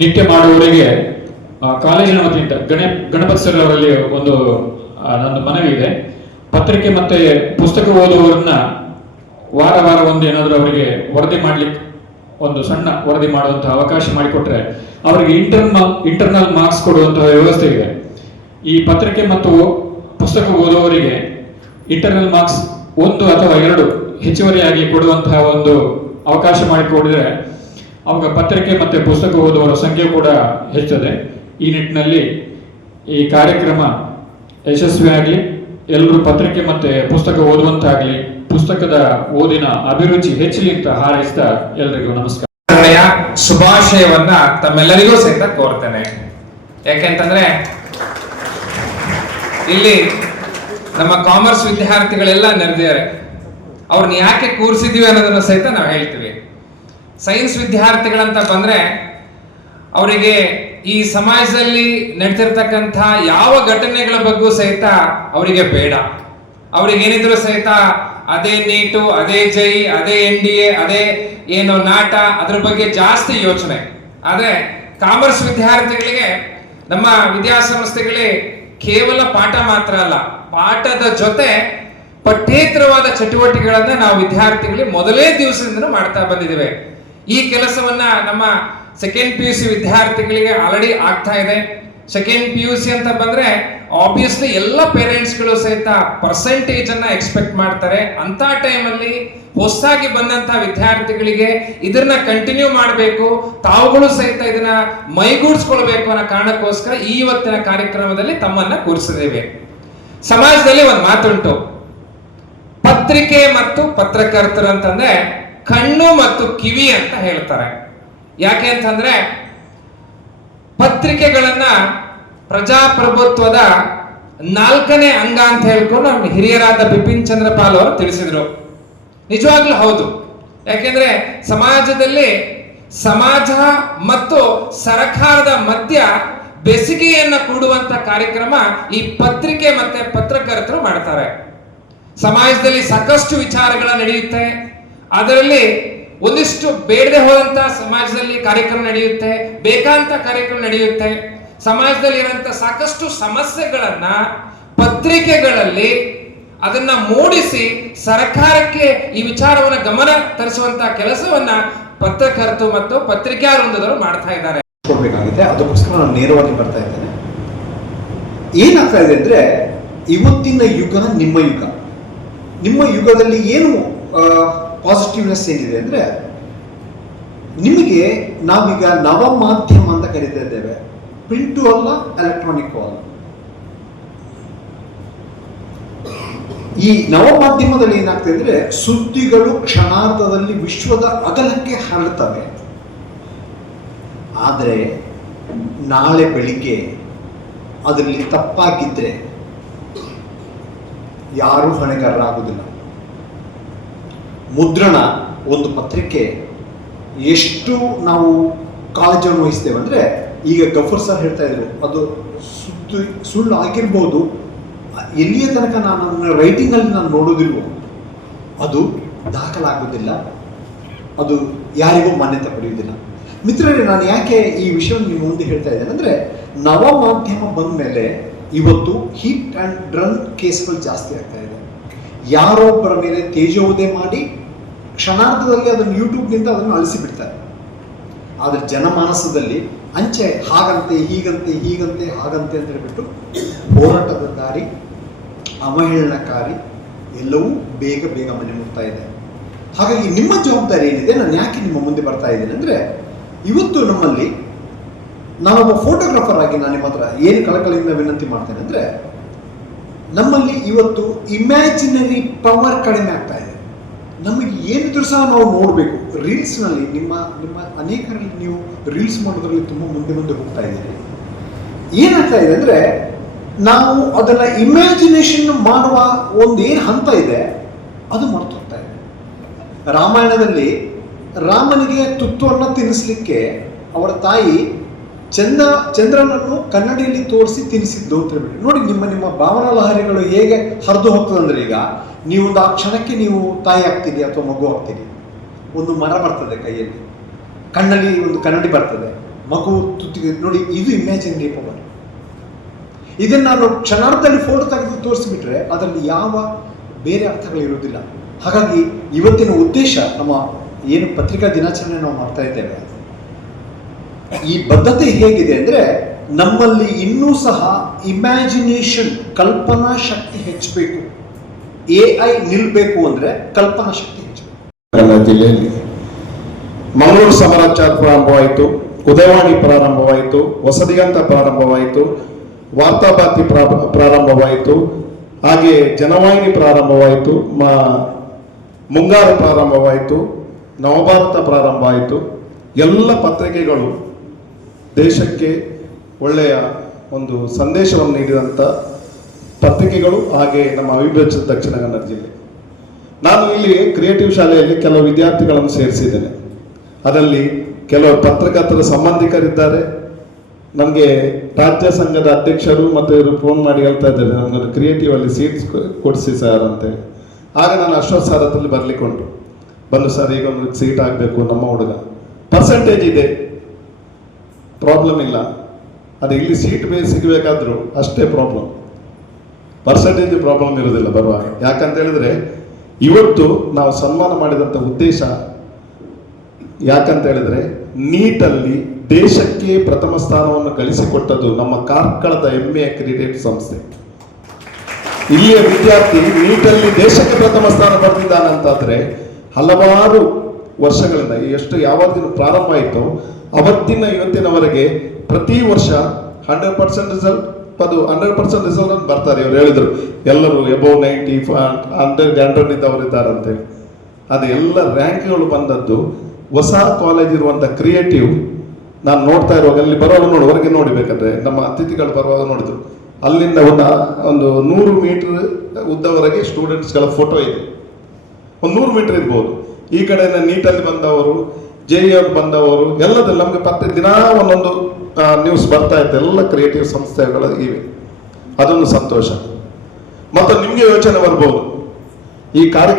ನಿತ್ಯ ಮಾಡುವವರಿಗೆ ಕಾಲೇಜಿನ ವತಿಯಿಂದ ಗಣಪತಿ ಸರ್ ಅವರಲ್ಲಿ ಒಂದು ನಂದು ಮನವಿ ಇದೆ. ಪತ್ರಿಕೆ ಮತ್ತೆ ಪುಸ್ತಕ ಓದುವವರನ್ನ ವಾರ ಒಂದು ಏನಾದರೂ ಅವರಿಗೆ ವರದಿ ಮಾಡ್ಲಿಕ್ಕೆ ಒಂದು ಸಣ್ಣ ವರದಿ ಮಾಡುವಂತಹ ಅವಕಾಶ ಮಾಡಿಕೊಟ್ರೆ ಅವರಿಗೆ ಇಂಟರ್ನಲ್ ಮಾರ್ಕ್ಸ್ ಕೊಡುವಂತಹ ವ್ಯವಸ್ಥೆ ಇದೆ. ಈ ಪತ್ರಿಕೆ ಮತ್ತು ಪುಸ್ತಕ ಓದುವವರಿಗೆ ಇಂಟರ್ನಲ್ ಮಾರ್ಕ್ಸ್ 1 ಅಥವಾ 2 ಹೆಚ್ಚುವರಿಯಾಗಿ ಕೊಡುವಂತಹ ಒಂದು ಅವಕಾಶ ಮಾಡಿಕೊಡಿದ್ರೆ ಅವಾಗ ಪತ್ರಿಕೆ ಮತ್ತೆ ಪುಸ್ತಕ ಓದುವವರ ಸಂಖ್ಯೆ ಕೂಡ ಹೆಚ್ಚುತ್ತದೆ. ಈ ನಿಟ್ಟಿನಲ್ಲಿ ಈ ಕಾರ್ಯಕ್ರಮ ಯಶಸ್ವಿಯಾಗಲಿ, ಎಲ್ಲರೂ ಪತ್ರಿಕೆ ಮತ್ತೆ ಪುಸ್ತಕ ಓದುವಂತಾಗಲಿ, ಪುಸ್ತಕದ ಓದಿನ ಅಭಿರುಚಿ ಹೆಚ್ಚಲಿ ಅಂತ ಹಾರೈಸ್ತಾ ಎಲ್ರಿಗೂ ನಮಸ್ಕಾರ. ಶುಭಾಶಯವನ್ನ ತಮ್ಮೆಲ್ಲರಿಗೂ ಸಹಿತ ಕೋರ್ತೇನೆ. ಯಾಕೆಂತಂದ್ರೆ ಇಲ್ಲಿ ನಮ್ಮ ಕಾಮರ್ಸ್ ವಿದ್ಯಾರ್ಥಿಗಳೆಲ್ಲ ನೆರೆದಿದ್ದಾರೆ. ಅವ್ರನ್ನ ಯಾಕೆ ಕೂರಿಸಿದೀವಿ ಅನ್ನೋದನ್ನ ಸಹಿತ ನಾವು ಹೇಳ್ತೀವಿ. ಸೈನ್ಸ್ ವಿದ್ಯಾರ್ಥಿಗಳಂತ ಬಂದ್ರೆ ಅವರಿಗೆ ಈ ಸಮಾಜದಲ್ಲಿ ನಡೀತಿರ್ತಕ್ಕಂಥ ಯಾವ ಘಟನೆಗಳ ಬಗ್ಗೆ ಸಹಿತ ಅವರಿಗೆ ಬೇಡ. ಅವ್ರಿಗೆ ಏನಿದ್ರು ಸಹಿತ ಅದೇ ನೀಟು, ಅದೇ ಜೈ, ಅದೇ NDA, ಅದೇ ಏನು ನಾಟ, ಅದ್ರ ಬಗ್ಗೆ ಜಾಸ್ತಿ ಯೋಚನೆ. ಆದ್ರೆ ಕಾಮರ್ಸ್ ವಿದ್ಯಾರ್ಥಿಗಳಿಗೆ ನಮ್ಮ ವಿದ್ಯಾಸಂಸ್ಥೆಗಳೇ ಕೇವಲ ಪಾಠ ಮಾತ್ರ ಅಲ್ಲ, ಪಾಠದ ಜೊತೆ ಪಠ್ಯೇತರವಾದ ಚಟುವಟಿಕೆಗಳನ್ನ ನಾವು ವಿದ್ಯಾರ್ಥಿಗಳಿಗೆ ಮೊದಲೇ ದಿವಸದಿಂದ ಮಾಡ್ತಾ ಬಂದಿದ್ದೇವೆ. ಈ ಕೆಲಸವನ್ನ ನಮ್ಮ ಸೆಕೆಂಡ್ PUC ವಿದ್ಯಾರ್ಥಿಗಳಿಗೆ ಆಲ್ರೆಡಿ ಆಗ್ತಾ ಇದೆ. ಸೆಕೆಂಡ್ PUC ಅಂತ ಬಂದ್ರೆ ಆಬ್ವಿಯಸ್ಲಿ ಎಲ್ಲ ಪೇರೆಂಟ್ಸ್ಗಳು ಸಹಿತ ಪರ್ಸೆಂಟೇಜ್ ಅನ್ನ ಎಕ್ಸ್ಪೆಕ್ಟ್ ಮಾಡ್ತಾರೆ. ಅಂತ ಟೈಮಲ್ಲಿ ಹೊಸದಾಗಿ ಬಂದಂತ ವಿದ್ಯಾರ್ಥಿಗಳಿಗೆ ಇದನ್ನ ಕಂಟಿನ್ಯೂ ಮಾಡಬೇಕು, ತಾವುಗಳು ಸಹಿತ ಇದನ್ನ ಮೈಗೂಡಿಸ್ಕೊಳ್ಬೇಕು ಅನ್ನೋ ಕಾರಣಕ್ಕೋಸ್ಕರ ಈ ಇವತ್ತಿನ ಕಾರ್ಯಕ್ರಮದಲ್ಲಿ ತಮ್ಮನ್ನ ಕೂರಿಸಿದ್ದೇವೆ. ಸಮಾಜದಲ್ಲಿ ಒಂದು ಮಾತುಂಟು, ಪತ್ರಿಕೆ ಮತ್ತು ಪತ್ರಕರ್ತರು ಅಂತಂದ್ರೆ ಕಣ್ಣು ಮತ್ತು ಕಿವಿ ಅಂತ ಹೇಳ್ತಾರೆ. ಯಾಕೆ ಅಂತಂದ್ರೆ ಪತ್ರಿಕೆಗಳನ್ನ ಪ್ರಜಾಪ್ರಭುತ್ವದ 4ನೇ ಅಂಗ ಅಂತ ಹೇಳ್ಕೊಂಡು ನಮ್ಮ ಹಿರಿಯರಾದ ಬಿಪಿನ್ ಚಂದ್ರ ಪಾಲ್ ಅವರು ತಿಳಿಸಿದ್ರು. ನಿಜವಾಗ್ಲೂ ಹೌದು. ಯಾಕೆಂದ್ರೆ ಸಮಾಜದಲ್ಲಿ ಸಮಾಜ ಮತ್ತು ಸರ್ಕಾರದ ಮಧ್ಯ ಬೆಸುಗೆಯನ್ನ ಕೂಡುವಂತ ಕಾರ್ಯಕ್ರಮ ಈ ಪತ್ರಿಕೆ ಮತ್ತೆ ಪತ್ರಕರ್ತರು ಮಾಡ್ತಾರೆ. ಸಮಾಜದಲ್ಲಿ ಸಾಕಷ್ಟು ವಿಚಾರಗಳ ನಡೆಯುತ್ತೆ, ಅದರಲ್ಲಿ ಒಂದಿಷ್ಟು ಬೇಡದೆ ಹೋದಂತ ಸಮಾಜದಲ್ಲಿ ಕಾರ್ಯಕ್ರಮ ನಡೆಯುತ್ತೆ, ಬೇಕಾದಂತ ಕಾರ್ಯಕ್ರಮ ನಡೆಯುತ್ತೆ. ಸಮಾಜದಲ್ಲಿ ಇರುವಂತ ಸಾಕಷ್ಟು ಸಮಸ್ಯೆಗಳನ್ನ ಪತ್ರಿಕೆಗಳಲ್ಲಿ ಅದನ್ನ ಮೂಡಿಸಿ ಸರ್ಕಾರಕ್ಕೆ ಈ ವಿಚಾರವನ್ನ ಗಮನ ತರಿಸುವಂತ ಕೆಲಸವನ್ನ ಪತ್ರಕರ್ತರು ಮತ್ತು ಪತ್ರಿಕಾ ವೃಂದದವರು ಮಾಡ್ತಾ ಇದ್ದಾರೆ. ಕೊಡ್ಬೇಕಾಗಿದೆ, ಅದಕ್ಕೋಸ್ಕರ ನಾನು ನೇರವಾಗಿ ಬರ್ತಾ ಇದ್ದೇನೆ. ಏನಾಗ್ತಾ ಇದೆ ಅಂದ್ರೆ, ಇವತ್ತಿನ ಯುಗ ನಿಮ್ಮ ಯುಗ. ನಿಮ್ಮ ಯುಗದಲ್ಲಿ ಏನು ಪಾಸಿಟಿವ್ನೆಸ್ ಏನಿದೆ ಅಂದ್ರೆ, ನಿಮಗೆ ನಾವೀಗ ನವ ಮಾಧ್ಯಮ ಅಂತ ಕರೀತಾ ಇದ್ದೇವೆ. ಪ್ರಿಂಟು ಅಲ್ಲ, ಎಲೆಕ್ಟ್ರಾನಿಕ್ ಅಲ್ಲ. ಈ ನವ ಮಾಧ್ಯಮದಲ್ಲಿ ಏನಾಗ್ತದೆ ಅಂದ್ರೆ, ಸುದ್ದಿಗಳು ಕ್ಷಣಾರ್ಧದಲ್ಲಿ ವಿಶ್ವದ ಅಗಲಕ್ಕೆ ಹರಡ್ತವೆ. ಆದರೆ ನಾಳೆ ಬೆಳಿಗ್ಗೆ ಅದರಲ್ಲಿ ತಪ್ಪಾಗಿದ್ರೆ ಯಾರೂ ಹೊಣೆಗಾರರಾಗುವುದಿಲ್ಲ. ಮುದ್ರಣ, ಒಂದು ಪತ್ರಿಕೆ ಎಷ್ಟು ನಾವು ಕಾಳಜಿಯನ್ನು ವಹಿಸ್ತೇವೆ ಅಂದ್ರೆ, ಈಗ ಗಫರ್ ಸರ್ ಹೇಳ್ತಾ ಇದ್ರು, ಅದು ಸುಳ್ಳು ಆಗಿರ್ಬೋದು, ಎಲ್ಲಿಯ ತನಕ ನಾನು ರೈಟಿಂಗ್ ಅಲ್ಲಿ ನಾನು ನೋಡೋದಿಲ್ವೋ ಅದು ದಾಖಲಾಗುವುದಿಲ್ಲ, ಅದು ಯಾರಿಗೂ ಮಾನ್ಯತೆ ಪಡೆಯುವುದಿಲ್ಲ. ಮಿತ್ರರೇ, ನಾನು ಯಾಕೆ ಈ ವಿಷಯವನ್ನು ನಿಮ್ಮ ಮುಂದೆ ಹೇಳ್ತಾ ಇದ್ದೇನೆ ಅಂದ್ರೆ, ನವ ಮಾಧ್ಯಮ ಬಂದ ಮೇಲೆ ಇವತ್ತು ಹಿಟ್ ಅಂಡ್ ರನ್ ಕೇಸ್ಗಳು ಜಾಸ್ತಿ ಆಗ್ತಾ ಇದೆ. ಯಾರೊಬ್ಬರ ಮೇಲೆ ತೇಜೋವಧೆ ಮಾಡಿ ಕ್ಷಣಾರ್ಧದಲ್ಲಿ ಅದನ್ನು ಯೂಟ್ಯೂಬ್ನಿಂದ ಅದನ್ನು ಅಳಿಸಿ ಬಿಡ್ತಾರೆ. ಆದರೆ ಜನಮಾನಸದಲ್ಲಿ ಅಂಚೆ ಹಾಗಂತೆ ಹೀಗಂತೆ ಹೀಗಂತೆ ಹಾಗಂತೆ ಅಂತ ಹೇಳ್ಬಿಟ್ಟು ಹೋರಾಟದ ದಾರಿ, ಅವಹೇಳನಕಾರಿ ಎಲ್ಲವೂ ಬೇಗ ಬೇಗ ಮನೆ ಮುಟ್ತಾ ಇದೆ. ಹಾಗಾಗಿ ನಿಮ್ಮ ಜವಾಬ್ದಾರಿ ಏನಿದೆ, ನಾನು ಯಾಕೆ ನಿಮ್ಮ ಮುಂದೆ ಬರ್ತಾ ಇದ್ದೇನೆ ಅಂದ್ರೆ, ಇವತ್ತು ನಮ್ಮಲ್ಲಿ ನಾನೊಬ್ಬ ಫೋಟೋಗ್ರಾಫರ್ ಆಗಿ ನಾನು ನಿಮ್ಮ ಹತ್ರ ಏನು ಕಳಕಳಿಯಿಂದ ವಿನಂತಿ ಮಾಡ್ತೇನೆ ಅಂದ್ರೆ, ನಮ್ಮಲ್ಲಿ ಇವತ್ತು ಇಮ್ಯಾಜಿನರಿ ಪವರ್ ಕಡಿಮೆ ಆಗ್ತಾ ಇದೆ. ನಮಗೆ ಏನಿದ್ರು ಸಹ ನಾವು ನೋಡಬೇಕು. ರೀಲ್ಸ್ನಲ್ಲಿ ನಿಮ್ಮ ಅನೇಕರಲ್ಲಿ ನೀವು ರೀಲ್ಸ್ ಮಾಡೋದ್ರಲ್ಲಿ ತುಂಬ ಮುಂದೆ ಹೋಗ್ತಾ ಇದ್ದೀರಿ. ಏನಾಗ್ತಾ ಇದೆ ಅಂದ್ರೆ, ನಾವು ಅದನ್ನ ಇಮ್ಯಾಜಿನೇಷನ್ ಮಾಡುವ ಒಂದೇನು ಹಂತ ಇದೆ ಅದು ಮರೆತು ಹೋಗ್ತಾ ಇದೆ. ರಾಮಾಯಣದಲ್ಲಿ ರಾಮನಿಗೆ ತುತ್ತುವನ್ನು ತಿನ್ನಿಸ್ಲಿಕ್ಕೆ ಅವರ ತಾಯಿ ಚಂದ್ರನನ್ನು ಕನ್ನಡಿಯಲ್ಲಿ ತೋರಿಸಿ ತಿನ್ನಿಸಿದ್ದು ಅಂತ ಹೇಳ್ಬಿಟ್ಟು ನೋಡಿ. ನಿಮ್ಮ ಭಾವನಾ ಲಹರಿಗಳು ಹೇಗೆ ಹರಿದು ಹೋಗ್ತದಂದ್ರೆ, ಈಗ ನೀವೊಂದು ಆ ಕ್ಷಣಕ್ಕೆ ನೀವು ತಾಯಿ ಆಗ್ತೀರಿ ಅಥವಾ ಮಗು ಆಗ್ತೀರಿ. ಒಂದು ಮರ ಬರ್ತದೆ ಕೈಯಲ್ಲಿ, ಕಣ್ಣಲ್ಲಿ ಒಂದು ಕನ್ನಡಿ ಬರ್ತದೆ, ಮಗು ತುತ್ತಿಗೆ ನೋಡಿ. ಇದು ಇಮ್ಯಾಜಿನರಿ ಪವರ್. ಇದನ್ನು ನಾನು ಕ್ಷಣಾರ್ಧದಲ್ಲಿ ಫೋಟೋ ತೆಗೆದು ತೋರಿಸಿಬಿಟ್ರೆ ಅದರಲ್ಲಿ ಯಾವ ಬೇರೆ ಅರ್ಥಗಳಿರುವುದಿಲ್ಲ. ಹಾಗಾಗಿ ಇವತ್ತಿನ ಉದ್ದೇಶ, ನಮ್ಮ ಏನು ಪತ್ರಿಕಾ ದಿನಾಚರಣೆ ನಾವು ಮಾಡ್ತಾ ಇದ್ದೇವೆ, ಈ ಬದ್ಧತೆ ಹೇಗಿದೆ ಅಂದ್ರೆ, ನಮ್ಮಲ್ಲಿ ಇನ್ನೂ ಸಹ ಇಮ್ಯಾಜಿನೇಷನ್, ಕಲ್ಪನಾ ಶಕ್ತಿ ಹೆಚ್ಚಬೇಕು. AI ನಿಲ್ಬೇಕು ಅಂದ್ರೆ ಕಲ್ಪನಾ ಶಕ್ತಿ ಹೆಚ್ಚಬೇಕು. ನನ್ನ ಜಿಲ್ಲೆಯಲ್ಲಿ ಮಂಗಳೂರು ಸಮರಾಚಾರ ಪ್ರಾರಂಭವಾಯಿತು, ಉದಯವಾಣಿ ಪ್ರಾರಂಭವಾಯಿತು, ಹೊಸದಿಗಂತ ಪ್ರಾರಂಭವಾಯಿತು, ವಾರ್ತಾಭಾರತಿ ಪ್ರಾರಂಭವಾಯಿತು, ಹಾಗೆ ಜನವಾಹಿನಿ ಪ್ರಾರಂಭವಾಯಿತು, ಮುಂಗಾರು ಪ್ರಾರಂಭವಾಯಿತು, ನವಭಾರತ ಪ್ರಾರಂಭ ಆಯಿತು. ಎಲ್ಲ ಪತ್ರಿಕೆಗಳು ದೇಶಕ್ಕೆ ಒಳ್ಳೆಯ ಒಂದು ಸಂದೇಶವನ್ನು ನೀಡಿದಂಥ ಪತ್ರಿಕೆಗಳು. ಹಾಗೆ ನಮ್ಮ ಅವಿಭಜಿತ ದಕ್ಷಿಣ ಕನ್ನಡ ಜಿಲ್ಲೆ. ನಾನು ಇಲ್ಲಿ ಕ್ರಿಯೇಟಿವ್ ಶಾಲೆಯಲ್ಲಿ ಕೆಲವು ವಿದ್ಯಾರ್ಥಿಗಳನ್ನು ಸೇರಿಸಿದ್ದೇನೆ. ಅದರಲ್ಲಿ ಕೆಲವು ಪತ್ರಕರ್ತರ ಸಂಬಂಧಿಕರಿದ್ದಾರೆ. ನನಗೆ ರಾಜ್ಯ ಸಂಘದ ಅಧ್ಯಕ್ಷರು ಮತ್ತು ಇವರು ಫೋನ್ ಮಾಡಿ ಹೇಳ್ತಾ ಇದ್ದಾರೆ, ನಮಗೊಂದು ಕ್ರಿಯೇಟಿವ್ ಅಲ್ಲಿ ಸೀಟ್ಸ್ ಕೊಡಿಸಿ ಸರ್ ಅಂತೇಳಿ. ಆಗ ನಾನು ಅಶ್ವಥ್ ಸರ್ ಹತ್ರಲ್ಲಿ ಬರ್ಲಿಕ್ಕೆ ಉಂಟು. ಬಂದು ಸರ್ ಈಗ ಒಂದು ಸೀಟ್ ಆಗಬೇಕು, ನಮ್ಮ ಹುಡುಗ ಪರ್ಸೆಂಟೇಜ್ ಇದೆ, ಪ್ರಾಬ್ಲಮ್ ಇಲ್ಲ. ಅದು ಇಲ್ಲಿ ಸೀಟ್ ಸಿಗಬೇಕಾದ್ರೂ ಅಷ್ಟೇ ಪ್ರಾಬ್ಲಮ್, ಪರ್ಸೆಂಟೇಜ್ ಪ್ರಾಬ್ಲಮ್ ಇರೋದಿಲ್ಲ ಬರುವಾಗ. ಯಾಕಂತ ಹೇಳಿದ್ರೆ ಇವತ್ತು ನಾವು ಸನ್ಮಾನ ಮಾಡಿದಂಥ ಉದ್ದೇಶ ಯಾಕಂತ ಹೇಳಿದ್ರೆ ನೀಟಲ್ಲಿ ದೇಶಕ್ಕೆ ಪ್ರಥಮ ಸ್ಥಾನವನ್ನು ಗಳಿಸಿಕೊಟ್ಟದ್ದು ನಮ್ಮ ಕಾರ್ಕಳದ ಹೆಮ್ಮೆಯ ಕ್ರಿಕೆಟ್ ಸಂಸ್ಥೆ. ಇಲ್ಲಿಯ ವಿದ್ಯಾರ್ಥಿ ನೀಟಲ್ಲಿ ದೇಶಕ್ಕೆ ಪ್ರಥಮ ಸ್ಥಾನ ಪಡೆದಿದ್ದಾನೆ ಅಂತಾದ್ರೆ ಹಲವಾರು ವರ್ಷಗಳಿಂದ ಯಾವಾಗ ಪ್ರಾರಂಭ ಆಯಿತು ಅವತ್ತಿನ ಇವತ್ತಿನವರೆಗೆ ಪ್ರತಿ ವರ್ಷ 100% ರಿಸಲ್ಟ್ 100% ರಿಸಲ್ಟ್ ಅಂತ ಬರ್ತಾರೆ. ಇವರು ಹೇಳಿದ್ರು ಎಲ್ಲರೂ ಎಬವ್ 90 100 ಇದ್ದವರು ಅಂತೇಳಿ. ಅದು ಎಲ್ಲ ರ್ಯಾಂಕ್ಗಳು ಬಂದದ್ದು ಹೊಸ ಕಾಲೇಜ್ ಇರುವಂಥ ಕ್ರಿಯೇಟಿವ್. ನಾನು ನೋಡ್ತಾ ಇರುವಾಗ ಅಲ್ಲಿ ಬರುವಾಗ ಹೊರಗೆ ನೋಡಿಬೇಕಂದ್ರೆ ನಮ್ಮ ಅತಿಥಿಗಳು ಬರುವಾಗ ನೋಡಿದ್ರು, ಅಲ್ಲಿಂದ ಒಂದು 100 ಮೀಟರ್ ಉದ್ದವರೆಗೆ ಸ್ಟೂಡೆಂಟ್ಸ್ಗಳ ಫೋಟೋ ಇದೆ. ಒಂದು 100 ಮೀಟರ್ ಇರ್ಬೋದು. ಈ ಕಡೆ ನೀಟಲ್ಲಿ ಬಂದವರು, JEE ಬಂದವರು ಎಲ್ಲದಲ್ಲಿ ನಮಗೆ ದಿನ ಒಂದೊಂದು ನ್ಯೂಸ್ ಬರ್ತಾ ಇತ್ತು. ಎಲ್ಲ ಕ್ರಿಯೇಟಿವ್ ಸಂಸ್ಥೆಗಳು ಇವೆ, ಅದೊಂದು ಸಂತೋಷ. ಮತ್ತು ನಿಮಗೆ ಯೋಚನೆ ಬರ್ಬೋದು ಈ ಕಾರ್ಯಕ್ರಮ